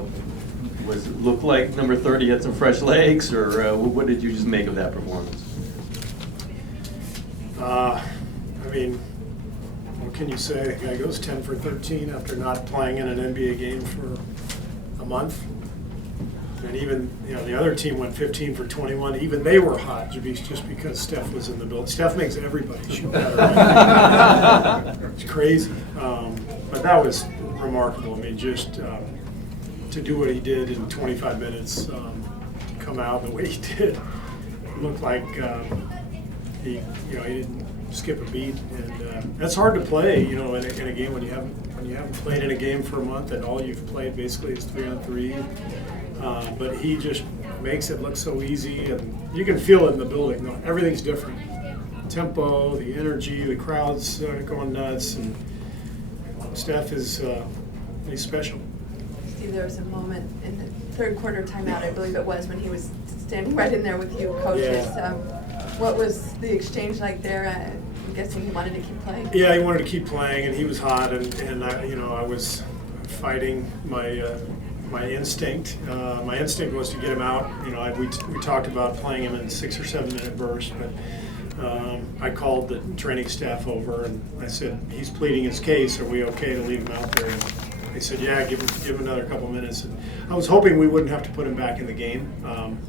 Was it look like number 30 had some fresh legs, or what did you just make of that performance? I mean, what can you say? The guy goes 10 for 13 after not playing in an NBA game for a month. And even, the other team went 15 for 21. Even they were hot just because Steph was in the building. Steph makes everybody shoot better. It's crazy. But that was remarkable. I mean, just to do what he did in 25 minutes, come out the way he did, looked like he didn't skip a beat, and that's hard to play, in a game when you haven't played in a game for a month, and all you've played basically is 3-on-3. But he just makes it look so easy, and you can feel it in the building. No, everything's different. Tempo, the energy, the crowd's going nuts, and Steph is he's special. Steve, there was a moment in the third quarter timeout, I believe it was, when he was standing right in there with you coaches. Yeah. What was the exchange like there? I'm guessing he wanted to keep playing. Yeah, he wanted to keep playing, and he was hot, and I was fighting my instinct. My instinct was to get him out. We talked about playing him in 6 or 7 minute bursts, but I called the training staff over and I said, he's pleading his case. Are we okay to leave him out there? And they said, yeah, give him another couple minutes. And I was hoping we wouldn't have to put him back in the game,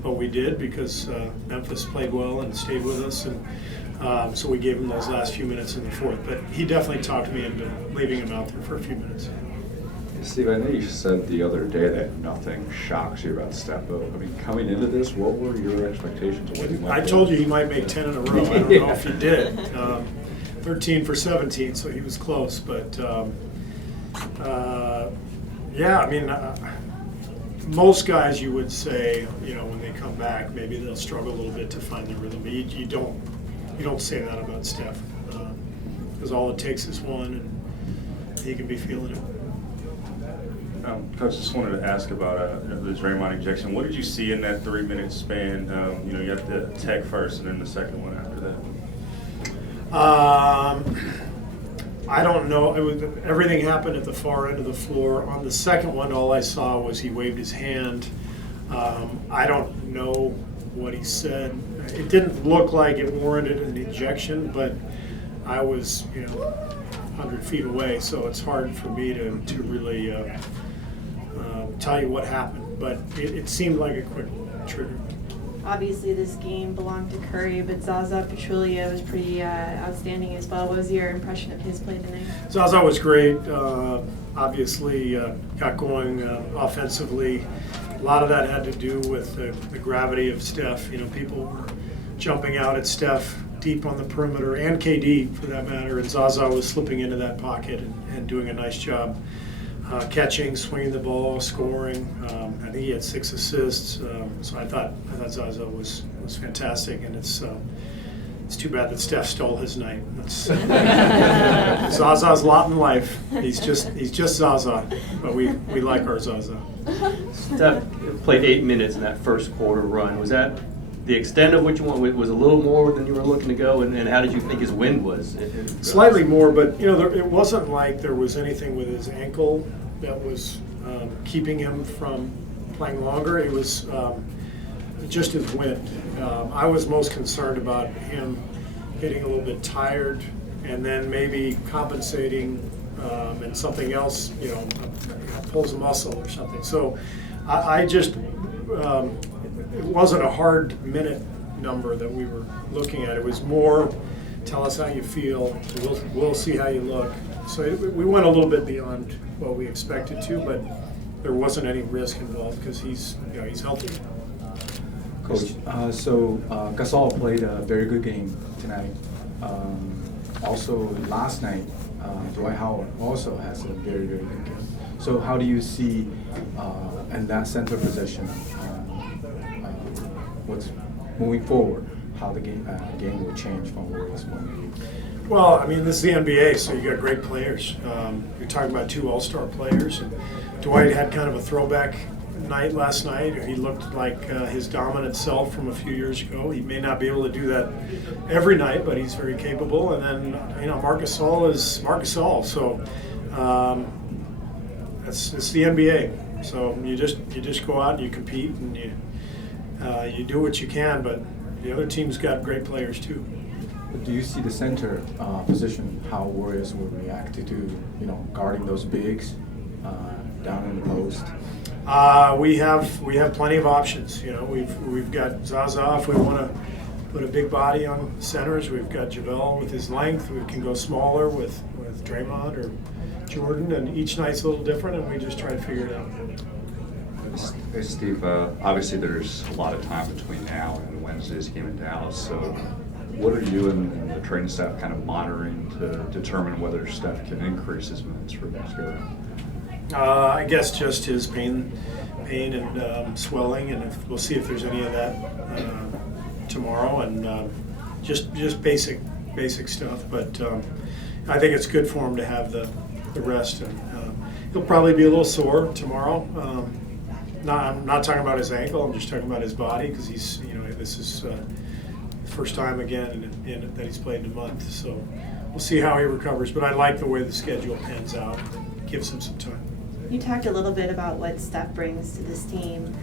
but we did because Memphis played well and stayed with us, and so we gave him those last few minutes in the fourth. But he definitely talked me into leaving him out there for a few minutes. Steve, I know you said the other day that nothing shocks you about Steph. I mean, coming into this, what were your expectations of what he might do? I told you he might make 10 in a row. I don't know if he did. 13 for 17, so he was close. But yeah, I mean, most guys you would say, when they come back, maybe they'll struggle a little bit to find their rhythm. But you don't say that about Steph, because all it takes is one, and he can be feeling it. Coach, just wanted to ask about the Draymond ejection. What did you see in that 3-minute span? You got the tech first and then the second one after that. I don't know. Everything happened at the far end of the floor. On the second one, all I saw was he waved his hand. I don't know what he said. It didn't look like it warranted an ejection, but I was, 100 feet away, so it's hard for me to really tell you what happened. But it seemed like a quick trigger. Obviously, this game belonged to Curry, but Zaza Pachulia was pretty outstanding as well. What was your impression of his play tonight? Zaza was great. Obviously, got going offensively. A lot of that had to do with the gravity of Steph. People were jumping out at Steph deep on the perimeter, and KD for that matter, and Zaza was slipping into that pocket and doing a nice job catching, swinging the ball, scoring. I think he had 6 assists, so I thought Zaza was fantastic, and it's too bad that Steph stole his night. That's Zaza's lot in life. He's just Zaza, but we like our Zaza. Steph played 8 minutes in that first quarter run. Was that the extent of what you want? Was a little more than you were looking to go, and how did you think his wind was? Slightly more, but it wasn't like there was anything with his ankle that was keeping him from playing longer. It was just his wind. I was most concerned about him getting a little bit tired and then maybe compensating and something else, pulls a muscle or something. So I just it wasn't a hard minute number that we were looking at. It was more, tell us how you feel. We'll see how you look. So we went a little bit beyond what we expected to, but there wasn't any risk involved because he's healthy. Coach, so Gasol played a very good game tonight. Also last night, Dwight Howard also has a very, very good game. So how do you see in that center position what's moving forward, how the game will change from Warriors' point of view? Well, I mean, this is the NBA, so you got great players. You're talking about 2 all-star players. And Dwight had kind of a throwback night last night. He looked like his dominant self from a few years ago. He may not be able to do that every night, but he's very capable. And then, Marc Gasol is Marc Gasol. So it's the NBA. So you just go out and you compete and you do what you can, but the other team's got great players too. Do you see the center position, how Warriors will react to guarding those bigs down in the post? We have plenty of options. We've got Zaza if we want to put a big body on centers. We've got JaVale with his length. We can go smaller with Draymond or Jordan, and each night's a little different, and we just try to figure it out. Hey, Steve, obviously there's a lot of time between now and Wednesday's game in Dallas, so what are you and the training staff kind of monitoring to determine whether Steph can increase his minutes for next year? I guess just his pain and swelling, and we'll see if there's any of that tomorrow, and just basic stuff. But I think it's good for him to have the rest, and he'll probably be a little sore tomorrow. I'm not talking about his ankle. I'm just talking about his body, because he's this is first time again that he's played in a month. So we'll see how he recovers. But I like the way the schedule pans out. It gives him some time. You talked a little bit about what Steph brings to this team.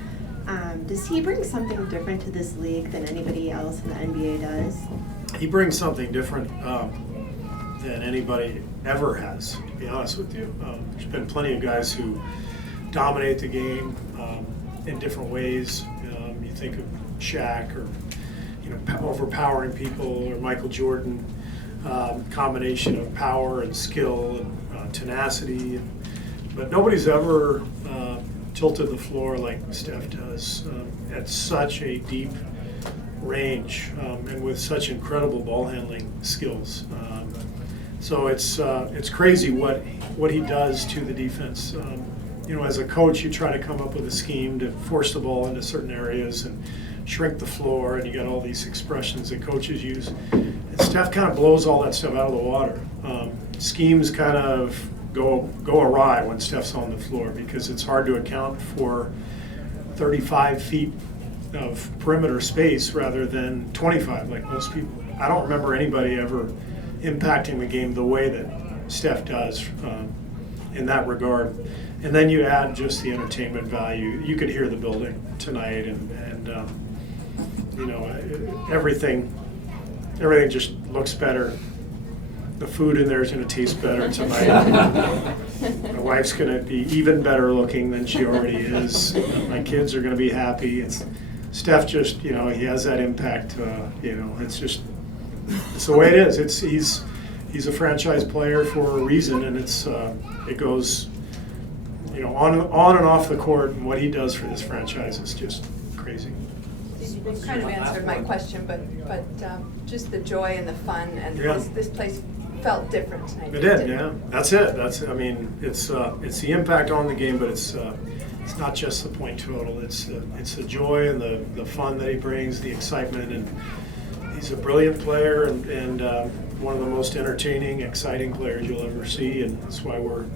Does he bring something different to this league than anybody else in the NBA does? He brings something different than anybody ever has, to be honest with you. There's been plenty of guys who dominate the game in different ways. You think of Shaq, or overpowering people, or Michael Jordan. Combination of power and skill and tenacity. But nobody's ever tilted the floor like Steph does at such a deep range and with such incredible ball handling skills. So it's crazy what he does to the defense. As a coach, you try to come up with a scheme to force the ball into certain areas and shrink the floor, and you got all these expressions that coaches use. And Steph kind of blows all that stuff out of the water. Schemes kind of go awry when Steph's on the floor, because it's hard to account for 35 feet of perimeter space rather than 25 like most people. I don't remember anybody ever impacting the game the way that Steph does in that regard. And then you add just the entertainment value. You could hear the building tonight, and everything just looks better. The food in there is going to taste better tonight. My wife's going to be even better looking than she already is. My kids are going to be happy. Steph just, he has that impact. It's the way it is. He's a franchise player for a reason, and it goes, on and off the court, and what he does for this franchise is just crazy. You kind of answered my question, but just the joy and the fun, and this place felt different tonight. It did, yeah. That's it. It's the impact on the game, but it's not just the point total. It's the joy and the fun that he brings, the excitement, and he's a brilliant player and one of the most entertaining, exciting players you'll ever see, and that's why we're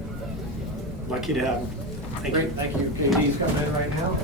lucky to have him. Thank you. Thank you. KD's coming in right now.